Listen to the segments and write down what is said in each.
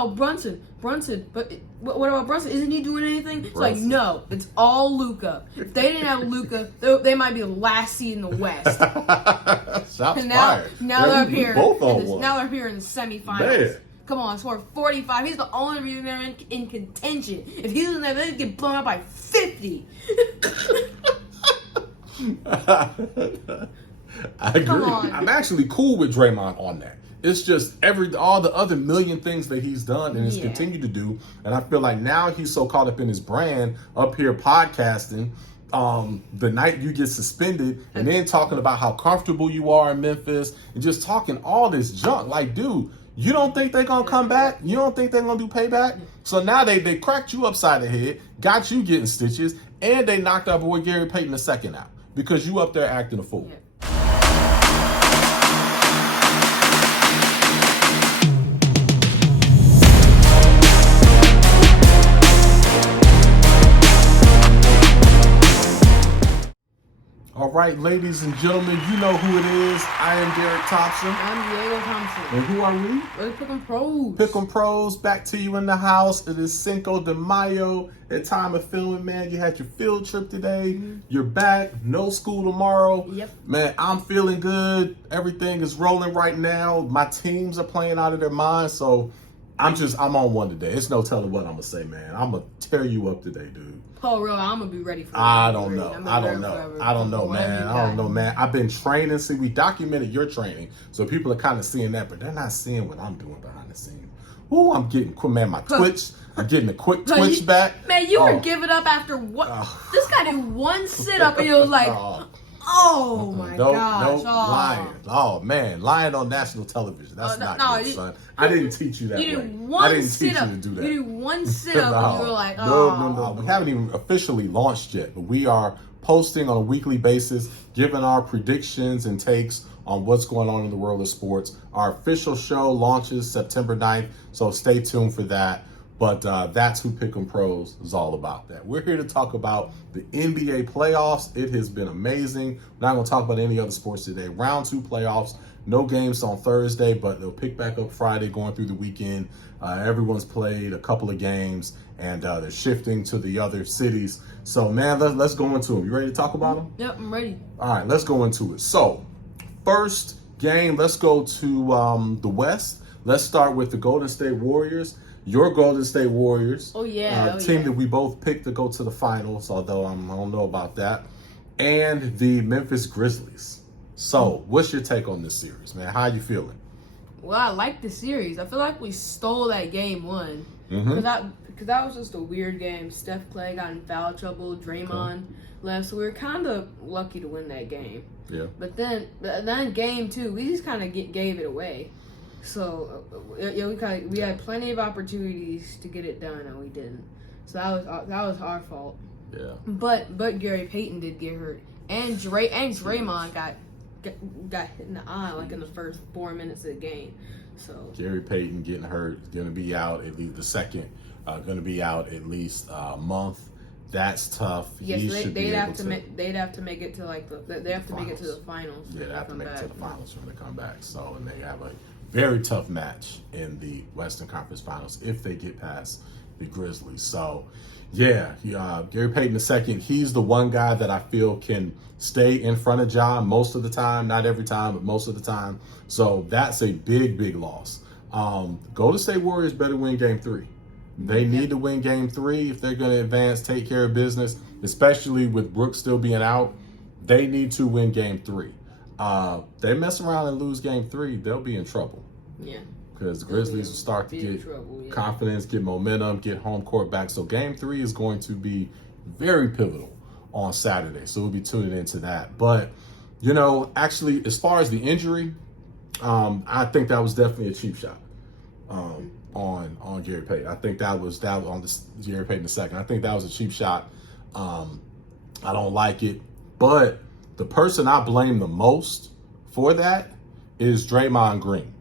Oh, Brunson, but what about Brunson? Isn't he doing anything? It's like, Brunson. no, it's all Luka. If they didn't have Luka, they might be the last seed in the West. Shots And fired. now they're up here. Both on one. Now they're up here in the semifinals. Man. Come on, scored 45. He's the only reason they're in contention. If he was in there, they'd get blown up by 50. I agree. Come on. I'm actually cool with Draymond on that. It's just all the other million things that he's done and has continued to do. And I feel like now he's so caught up in his brand up here podcasting. The night you get suspended and then talking about how comfortable you are in Memphis and just talking all this junk. Like, dude, you don't think they're going to come back? You don't think they're going to do payback? So now they cracked you upside the head, got you getting stitches, and they knocked our boy Gary Payton II out because you up there acting a fool. Yeah. All right, ladies and gentlemen, you know who it is. I am Derrick Thompson. I'm Diego Thompson. And who are we? We're Pick'em Pros. Pick'em Pros, back to you in the house. It is Cinco de Mayo. At time of filming, man, you had your field trip today. Mm-hmm. You're back. No school tomorrow. Yep. Man, I'm feeling good. Everything is rolling right now. My teams are playing out of their minds, so I'm on one today. It's no telling what I'm going to say, man. I'm going to tear you up today, dude. Oh, really? I'm going to be ready for it. I don't know, man. I don't know, man. I've been training. See, we documented your training, so people are kind of seeing that, but they're not seeing what I'm doing behind the scenes. Ooh, I'm getting, man, my twitch. I'm getting a quick twitch back. Man, you were giving up after what? This guy did one sit-up, and he was like, oh, my gosh. Lying. Oh, man. Lying on national television. That's not good, son. I didn't teach you that way. I didn't teach you to do that. You did one sit-up, and you were like, oh. No. We haven't even officially launched yet, but we are posting on a weekly basis, giving our predictions and takes on what's going on in the world of sports. Our official show launches September 9th, so stay tuned for that. But that's who Pick'em Pros is all about. That we're here to talk about the NBA playoffs. It has been amazing. We're not going to talk about any other sports today. Round 2 playoffs. No games on Thursday, but they'll pick back up Friday going through the weekend. Everyone's played a couple of games, and they're shifting to the other cities. So, man, let's go into them. You ready to talk about them? Yep, I'm ready. All right, let's go into it. So, first game, let's go to the West. Let's start with the Golden State Warriors. Your Golden State Warriors. Oh, yeah. Team that we both picked to go to the finals, although I don't know about that. And the Memphis Grizzlies. So, what's your take on this series, man? How you feeling? Well, I like the series. I feel like we stole that game one. Mm-hmm. Because that was just a weird game. Steph Clay got in foul trouble. Draymond left. So we were kind of lucky to win that game. Yeah. But then game 2, we just kind of gave it away. So we had plenty of opportunities to get it done, and we didn't. So that was our fault. Yeah. But Gary Payton did get hurt, and Draymond got hit in the eye like in the first 4 minutes of the game. So Gary Payton getting hurt, going to be out at least the second. Going to be out at least a month. That's tough. Yes, they'd have to make it to like they have to make it to the finals. Yeah, they have to make it to the finals when they come back. So, and they have a very tough match in the Western Conference Finals if they get past the Grizzlies. So, yeah, Gary Payton II, he's the one guy that I feel can stay in front of Ja most of the time. Not every time, but most of the time. So that's a big, big loss. Golden State Warriors better win Game 3. They need to win Game 3 if they're going to advance, take care of business, especially with Brooks still being out. They need to win Game 3. They mess around and lose Game 3, they'll be in trouble. Yeah. Because the Grizzlies will start to get confidence, get momentum, get home court back. So Game 3 is going to be very pivotal on Saturday. So we'll be tuning into that. But, actually, as far as the injury, I think that was definitely a cheap shot on Gary Payton. I think that was on Gary Payton II. I think that was a cheap shot. I don't like it. But the person I blame the most for that is Draymond Green.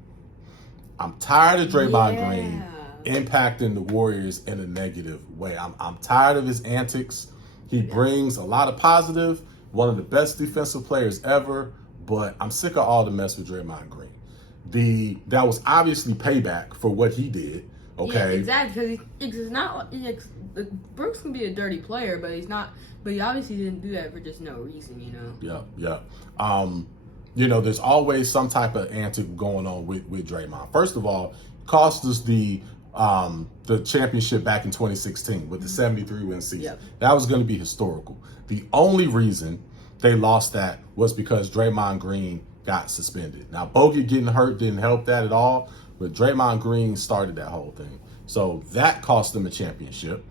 I'm tired of Draymond Green impacting the Warriors in a negative way. I'm tired of his antics. He brings a lot of positive, one of the best defensive players ever, but I'm sick of all the mess with Draymond Green. That was obviously payback for what he did, Okay, yeah, exactly. Because it's not. Brooks can be a dirty player, but he's not. But he obviously didn't do that for just no reason, you know. Yeah. You know, there's always some type of antic going on with Draymond. First of all, cost us the championship back in 2016 with the 73-win season. Yep. That was going to be historical. The only reason they lost that was because Draymond Green got suspended. Now, Bogut getting hurt didn't help that at all, but Draymond Green started that whole thing. So that cost them a championship.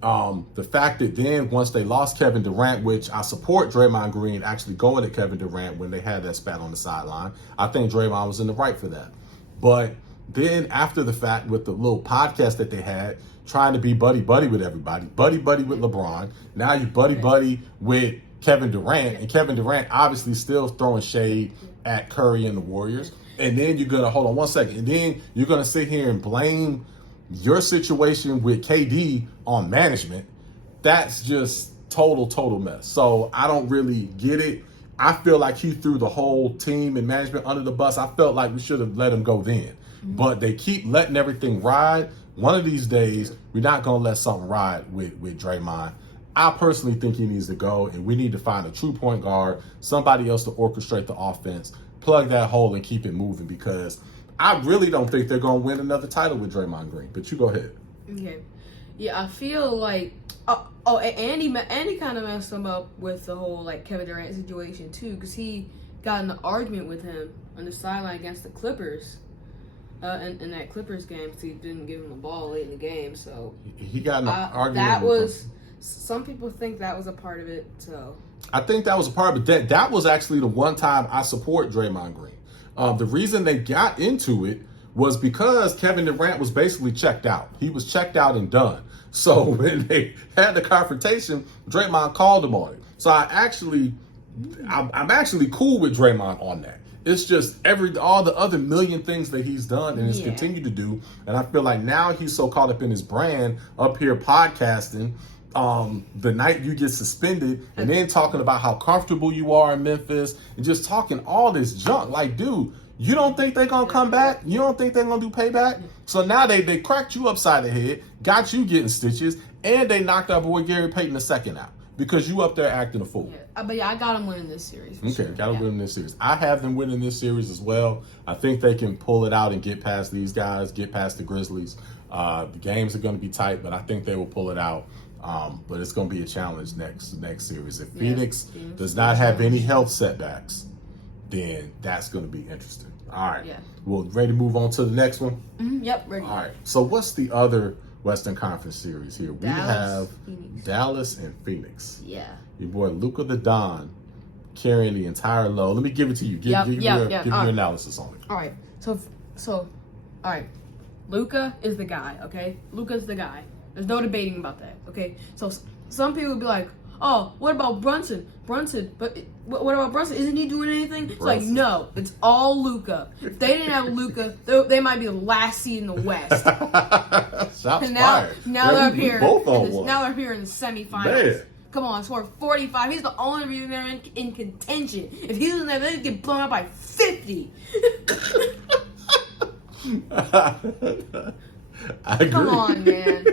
The fact that then once they lost Kevin Durant, which I support Draymond Green actually going to Kevin Durant when they had that spat on the sideline. I think Draymond was in the right for that. But then after the fact with the little podcast that they had, trying to be buddy-buddy with everybody, buddy-buddy with LeBron. Now you buddy-buddy with Kevin Durant, and Kevin Durant obviously still throwing shade at Curry and the Warriors. And then you're going to, hold on one second, and then you're going to sit here and blame your situation with KD on management. That's just total mess. So I don't really get it. I feel like he threw the whole team and management under the bus. I felt like we should have let him go then. But they keep letting everything ride. One of these days, we're not going to let something ride with Draymond. I personally think he needs to go, and we need to find a true point guard, somebody else to orchestrate the offense, plug that hole, and keep it moving, because I really don't think they're going to win another title with Draymond Green. But you go ahead. Okay. Yeah, I feel like Andy kind of messed him up with the whole like Kevin Durant situation too, because he got in an argument with him on the sideline against the Clippers. In that Clippers game, because he didn't give him the ball late in the game, so he got in an argument. That was some people think that was a part of it. So I think that was a part of it. That was actually the one time I support Draymond Green. The reason they got into it was because Kevin Durant was basically checked out. He was checked out and done. So when they had the confrontation, Draymond called him on it. So I'm actually cool with Draymond on that. It's just all the other million things that he's done and has continued to do. And I feel like now he's so caught up in his brand up here podcasting the night you get suspended and then talking about how comfortable you are in Memphis and just talking all this junk. Like, dude, you don't think they're going to come back? You don't think they're going to do payback? So now they cracked you upside the head, got you getting stitches, and they knocked our boy Gary Payton II out. Because you up there acting a fool. Yeah. But I got them winning this series. Got them winning this series. I have them winning this series as well. I think they can pull it out and get past these guys, get past the Grizzlies. The games are going to be tight, but I think they will pull it out. But it's going to be a challenge next series. If Phoenix does not have any health setbacks, then that's going to be interesting. All right. Yeah. Well, ready to move on to the next one? Mm-hmm. Yep, ready. All right. So what's the other Western Conference series here? We have Phoenix. Dallas and Phoenix. Yeah. Your boy Luka the Don carrying the entire load. Let me give it to you. Give your analysis on it. All right. So, all right. Luka is the guy, okay? Luka's the guy. There's no debating about that, okay? So some people would be like, oh, what about Brunson? But what about Brunson? Isn't he doing anything? It's like, no, it's all Luka. If they didn't have Luka, they might be the last seed in the West. Shots fired. Now they're up here. Now they're here in the semifinals. Man. Come on, scored 45. He's the only reason they're in contention. If he was in there, they'd get blown up by 50. I agree. Come on, man.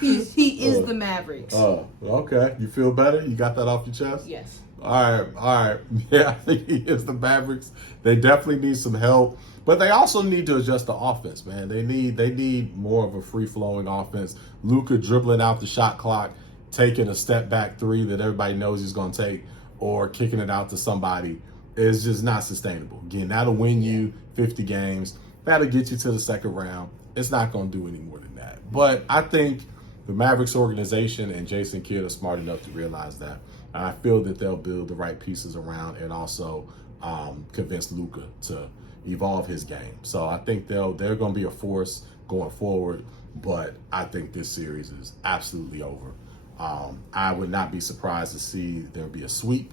He is the Mavericks. Oh, okay. You feel better? You got that off your chest? Yes. All right. Yeah, I think he is the Mavericks. They definitely need some help, but they also need to adjust the offense, man. They need more of a free-flowing offense. Luka dribbling out the shot clock, taking a step-back three that everybody knows he's going to take, or kicking it out to somebody is just not sustainable. Again, that'll win you 50 games. That'll get you to the second round. It's not going to do any more than that. But I think the Mavericks organization and Jason Kidd are smart enough to realize that. And I feel that they'll build the right pieces around and also convince Luka to evolve his game. So I think they're going to be a force going forward. But I think this series is absolutely over. I would not be surprised to see there be a sweep.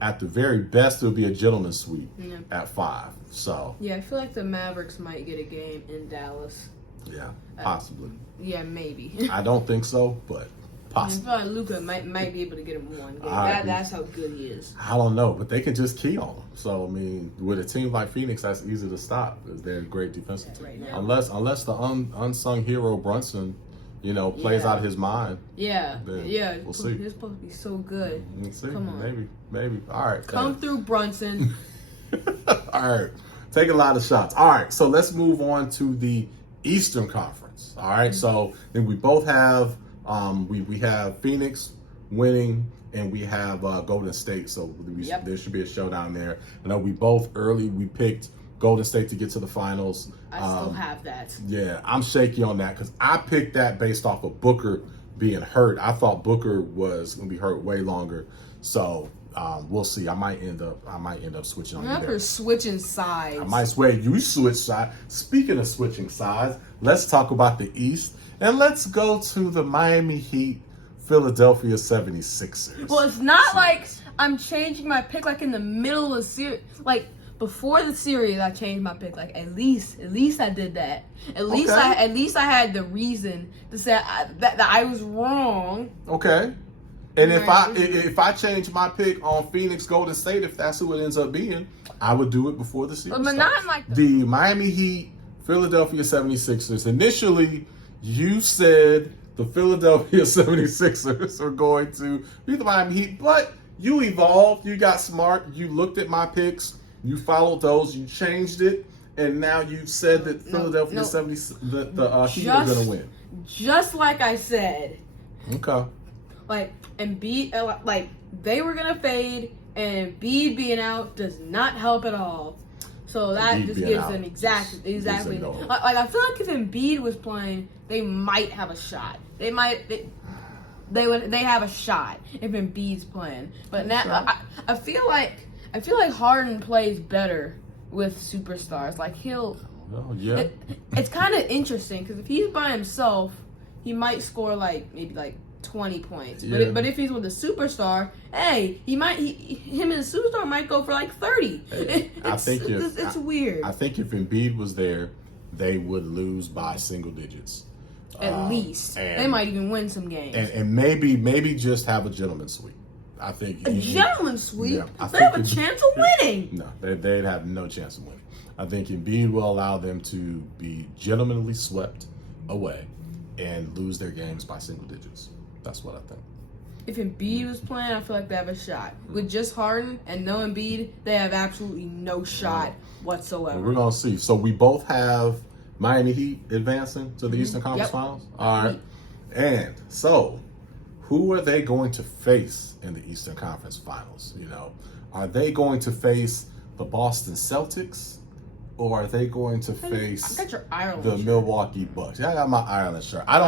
At the very best, it'll be a gentleman's sweep at 5. So yeah, I feel like the Mavericks might get a game in Dallas. Yeah, possibly. Yeah, maybe. I don't think so, but I feel like Luka might be able to get him one game. That's how good he is. I don't know, but they can just key on him. So I mean, with a team like Phoenix, that's easy to stop because they're a great defensive team. Right now. Unless the unsung hero Brunson, plays out of his mind. Yeah. We'll see. He's supposed to be so good. We'll see. Come on. Maybe. All right. Come through, Brunson. All right. Take a lot of shots. All right. So let's move on to the Eastern Conference. All right. So then we both have we have Phoenix winning and we have Golden State. So there should be a showdown there. I know we both we picked Golden State to get to the finals. I still have that. Yeah, I'm shaky on that because I picked that based off of Booker being hurt. I thought Booker was going to be hurt way longer. So we'll see. I might end up switching on you there. Switching sides. I might swear you switch sides. Speaking of switching sides, let's talk about the East and let's go to the Miami Heat, Philadelphia 76ers. Well, it's not like I'm changing my pick like in the middle of the series. Like before the series, I changed my pick. Like at least I did that. At least I had the reason to say that I was wrong. Okay. And if I change my pick on Phoenix Golden State, if that's who it ends up being, I would do it before the series. But not like the Miami Heat, Philadelphia 76ers. Initially, you said the Philadelphia 76ers are going to be the Miami Heat, but you evolved, you got smart, you looked at my picks, you followed those, you changed it, and now you've said that Philadelphia 76 the Heat are going to win. Just like I said. Okay. Like Embiid, like they were gonna fade, and Embiid being out does not help at all. So that just gives them exactly. Like I feel like if Embiid was playing, they might have a shot. They have a shot if Embiid's playing. But now I feel like Harden plays better with superstars. Like it's kind of interesting because if he's by himself, he might score maybe 20 points. Yeah. But if he's with a superstar, him and the superstar might go for 30. It's weird. I think if Embiid was there, they would lose by single digits. At least. They might even win some games. And maybe just have a gentleman's sweep. I think a gentleman's sweep? Yeah, they have a chance of winning. No, they'd have no chance of winning. I think Embiid will allow them to be gentlemanly swept away and lose their games by single digits. That's what I think. If Embiid was playing, I feel like they have a shot. With just Harden and no Embiid, they have absolutely no shot whatsoever. Well, we're going to see. So we both have Miami Heat advancing to the Eastern Conference Finals. All right. And so who are they going to face in the Eastern Conference Finals? Are they going to face the Boston Celtics? Or are they going to face the Milwaukee Bucks? Yeah, I got my Ireland shirt. I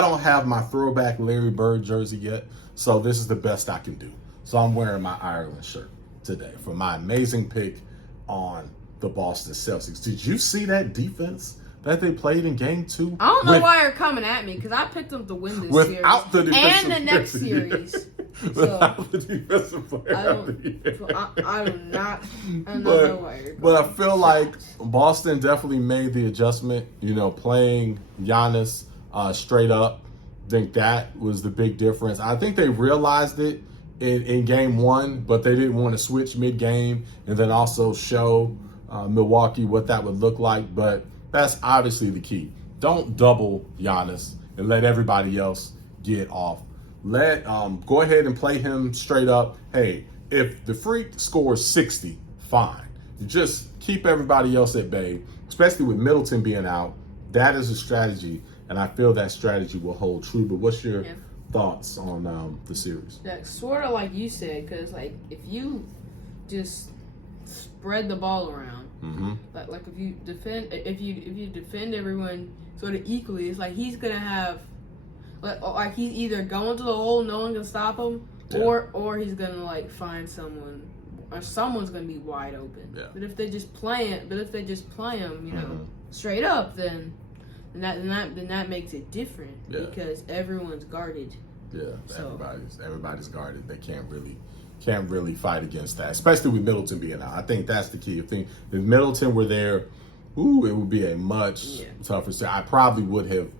don't have my throwback Larry Bird jersey yet, so this is the best I can do. So I'm wearing my Ireland shirt today for my amazing pick on the Boston Celtics. Did you see that defense that they played in Game 2? I don't know why you're coming at me because I picked them to win this series and the next series. Without the defensive player of the year. I do not know why you're But I feel like Boston definitely made the adjustment, playing Giannis straight up. I think that was the big difference. I think they realized it in Game 1, but they didn't want to switch mid-game and then also show Milwaukee what that would look like. But that's obviously the key. Don't double Giannis and let everybody else get off. Go ahead and play him straight up. Hey, if the freak scores 60, fine. Just keep everybody else at bay, especially with Middleton being out. That is a strategy, and I feel that strategy will hold true. But what's your thoughts on the series? Yeah, sort of like you said, because if you just spread the ball around, like if you defend everyone sort of equally, it's like he's gonna have. Like he's either going to the hole, no one can stop him, or he's gonna find someone, or someone's gonna be wide open. Yeah. But if they just play him, straight up, then that makes it different because everyone's guarded. Yeah, so. everybody's guarded. They can't really fight against that, especially with Middleton being out. I think that's the key. If Middleton were there, it would be a much tougher set. I probably would have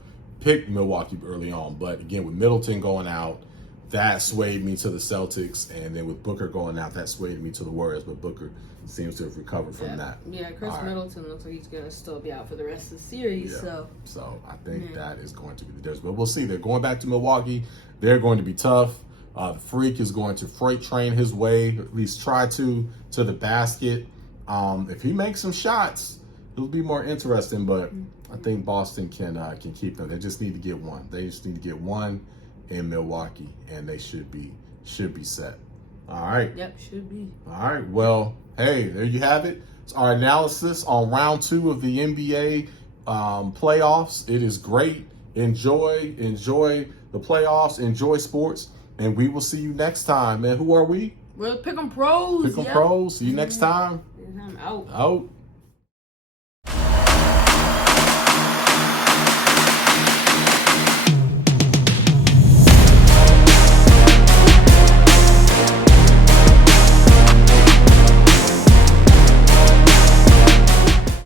picked Milwaukee early on, but again, with Middleton going out, that swayed me to the Celtics, and then with Booker going out, that swayed me to the Warriors. But Booker seems to have recovered from that. Yeah, Chris Middleton looks like he's gonna still be out for the rest of the series. Yeah. So I think that is going to be the difference. But we'll see. They're going back to Milwaukee. They're going to be tough. The Freak is going to freight train his way, at least try to the basket. If he makes some shots, it'll be more interesting. But I think Boston can keep them. They just need to get one. They just need to get one in Milwaukee, and they should be set. All right. Yep, should be. All right. Well, hey, there you have it. It's our analysis on round 2 of the NBA playoffs. It is great. Enjoy the playoffs. Enjoy sports, and we will see you next time. Man, who are we? We're Pick'em Pros. Pick'em Pros. See you next time. I'm out. Out.